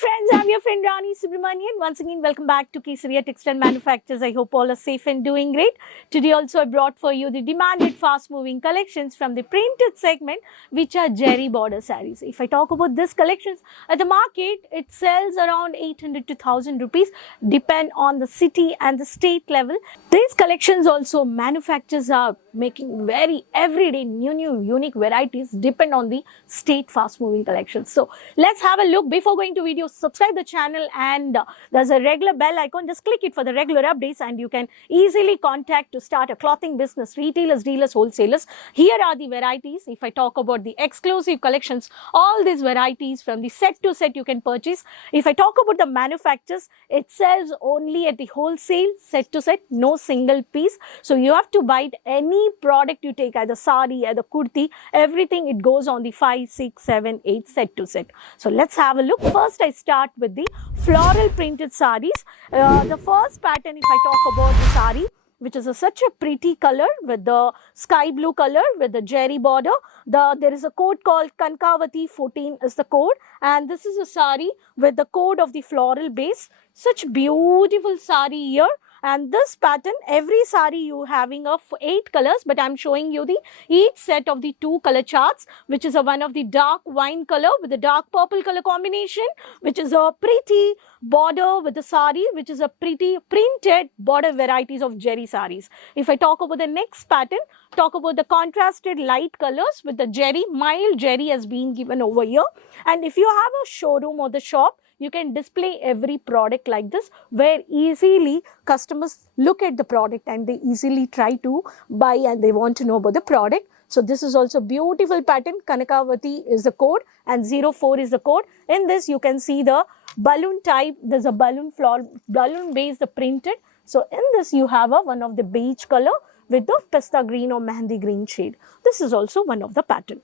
friends, I'm your friend Rani Subramanian. Once again, welcome back to Kesaria Textile Manufacturers. I hope all are safe and doing great. Today also I brought for you the demanded fast-moving collections from the printed segment, which are Jerry border sarees. If I talk about this collections, at the market, it sells around 800 to 1000 rupees, depend on the city and the state level. These collections also manufacturers are making very everyday new unique varieties depend on the state fast-moving collections. So let's have a look. Before going to video, subscribe the channel and there's a regular bell icon. Just click it for the regular updates and you can easily contact to start a clothing business, retailers, dealers, wholesalers. Here are the varieties. If I talk about the exclusive collections, all these varieties from the set to set you can purchase. If I talk about the manufacturers, it sells only at the wholesale, set to set, no single piece. So you have to buy any product you take, either sari, either kurti, everything it goes on the 5, 6, 7, 8 set to set. So let's have a look. First I start with the floral printed saris. The first pattern, if I talk about the sari, which is such a pretty color with the sky blue color with the jerry border. There is a code called Kankavati 14 is the code, and this is a sari with the code of the floral base. Such beautiful sari here. And this pattern, every sari you having of 8 colors, but I'm showing you the each set of the 2 color charts, which is a one of the dark wine color with the dark purple color combination, which is a pretty border with the sari, which is a pretty printed border varieties of jerry saris. If I talk about the next pattern, talk about the contrasted light colors with the jerry, mild jerry has been given over here. And if you have a showroom or the shop, you can display every product like this, where easily customers look at the product and they easily try to buy and they want to know about the product. So this is also beautiful pattern. Kanakavati is the code and 04 is the code. In this you can see the balloon type. There's a balloon floor, balloon base the printed. So in this you have a one of the beige color with the pista green or mehendi green shade. This is also one of the pattern.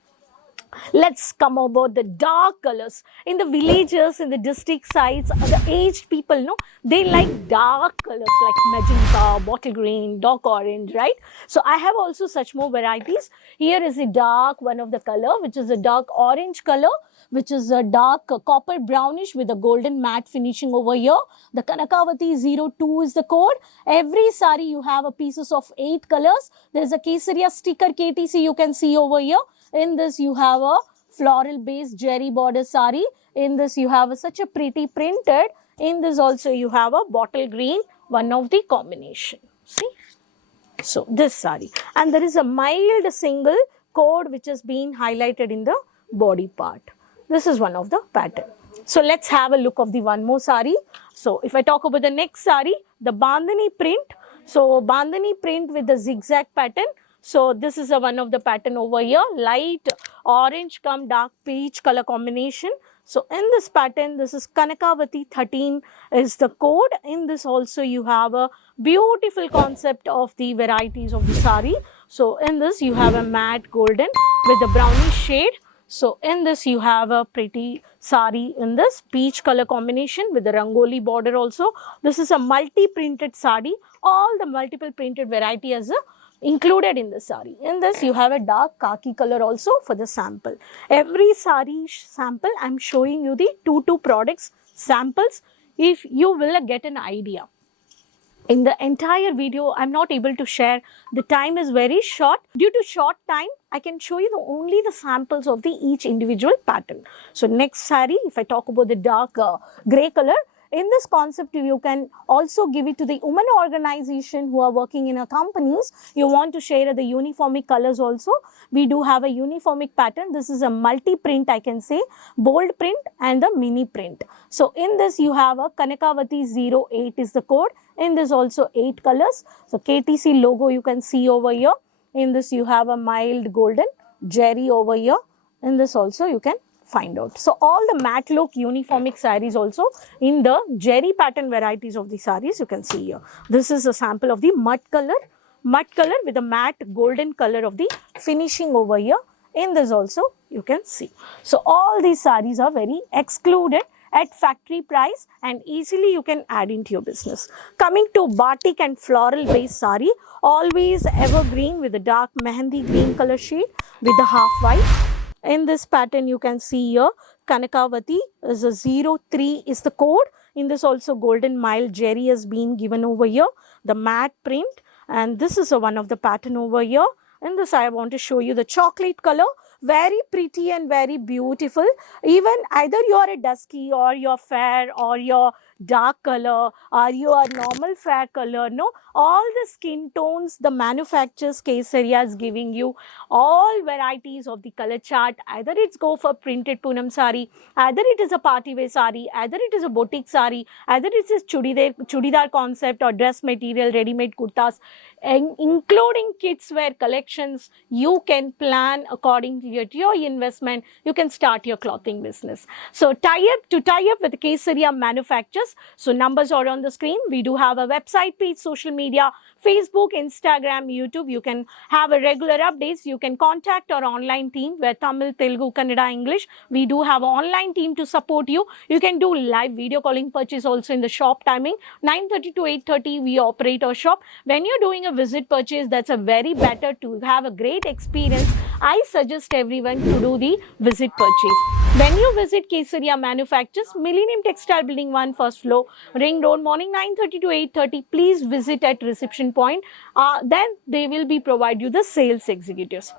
Let's come about the dark colors. In the villages, in the district sides, the aged people, no, they like dark colors like magenta, bottle green, dark orange, right? So I have also such more varieties. Here is a dark one of the color, which is a dark orange color, which is a dark copper brownish with a golden matte finishing over here. The Kanakavati 02 is the code. Every sari you have a pieces of 8 colors. There's a Kesaria sticker KTC you can see over here. In this you have a floral based jerry border sari. In this you have such a pretty printed. In this also you have a bottle green, one of the combination. See? So this sari. And there is a mild single code which has been highlighted in the body part. This is one of the pattern. So let's have a look of the one more sari. So if I talk about the next sari, the bandhani print. So bandhani print with the zigzag pattern. So this is a one of the pattern over here, light orange come dark peach color combination. So in this pattern, this is Kanakavati 13 is the code. In this also you have a beautiful concept of the varieties of the sari. So in this you have a matte golden with the brownish shade. So in this you have a pretty sari in this peach color combination with the rangoli border also. This is a multi-printed sari. All the multiple printed variety as a included in the sari. In this you have a dark khaki color also for the sample. Every sari sample I am showing you the 2 products samples if you will get an idea. In the entire video I am not able to share, the time is very short. Due to short time I can show you only the samples of the each individual pattern. So next sari, if I talk about the dark grey color, in this concept, you can also give it to the women organization who are working in our companies. You want to share the uniformic colors also. We do have a uniformic pattern. This is a multi-print, I can say, bold print and the mini print. So in this, you have a Kanakavati 08 is the code. In this also 8 colors. So KTC logo you can see over here. In this, you have a mild golden jerry over here. In this also you can find out. So all the matte look uniformic saris also in the jerry pattern varieties of the saris you can see here. This is a sample of the mud color with a matte golden color of the finishing over here. In this also you can see. So all these saris are very excluded at factory price and easily you can add into your business. Coming to batik and floral based sari, always evergreen with a dark mehendi green color shade with the half white. In this pattern, you can see here, Kanakavati is a 03 is the code. In this also, Golden Mile Jerry has been given over here, the matte print. And this is one of the pattern over here. In this, I want to show you the chocolate color. Very pretty and very beautiful. Even either you are a dusky or you're fair or you're dark color or you are normal fair color, no, all the skin tones the manufacturers Kesaria is giving you all varieties of the color chart. Either it's go for printed Poonam sari, either it is a party wear sari, either it is a boutique sari, either it is chudidar concept or dress material, ready-made kurtas, and including kids wear collections. You can plan according to your investment. You can start your clothing business. So tie up with Kesaria manufacturers. So numbers are on the screen. We do have a website page, social media, Facebook, Instagram, YouTube. You can have a regular updates. You can contact our online team where Tamil, Telugu, Kannada, English. We do have an online team to support you. You can do live video calling purchase also in the shop timing 9:30 to 8:30. We operate our shop. When you're doing a visit purchase, that's a very better to have a great experience. I suggest everyone to do the visit purchase. When you visit Kesaria Manufacturers, Millennium Textile Building 1, first floor, Ring Road, morning 9:30 to 8:30. Please visit at reception point. Then they will be provide you the sales executives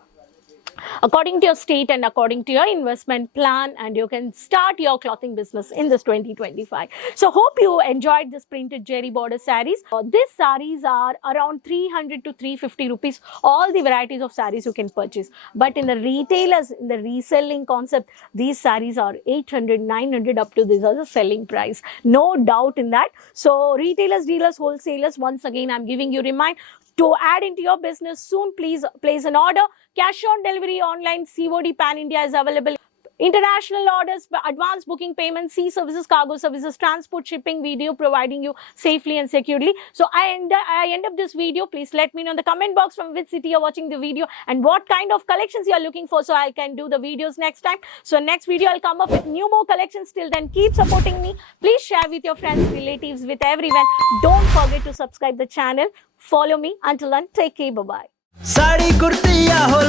according to your state and according to your investment plan, and you can start your clothing business in this 2025. So hope you enjoyed this printed Jerry border sarees. These sarees are around 300 to 350 rupees. All the varieties of sarees you can purchase. But in the retailers, in the reselling concept, these sarees are 800, 900 up to this are the selling price. No doubt in that. So retailers, dealers, wholesalers, once again, I'm giving you remind to add into your business soon. Please place an order. Cash on delivery, online, COD, Pan India is available. International orders, advance booking payments, sea services, cargo services, transport, shipping, video providing you safely and securely. So I end up this video. Please let me know in the comment box from which city you're watching the video and what kind of collections you're looking for, so I can do the videos next time. So next video I'll come up with more collections. Till then, keep supporting me. Please share with your friends, relatives, with everyone. Don't forget to subscribe the channel. Follow me. Until then, take care. Bye-bye. Sari kurti या हो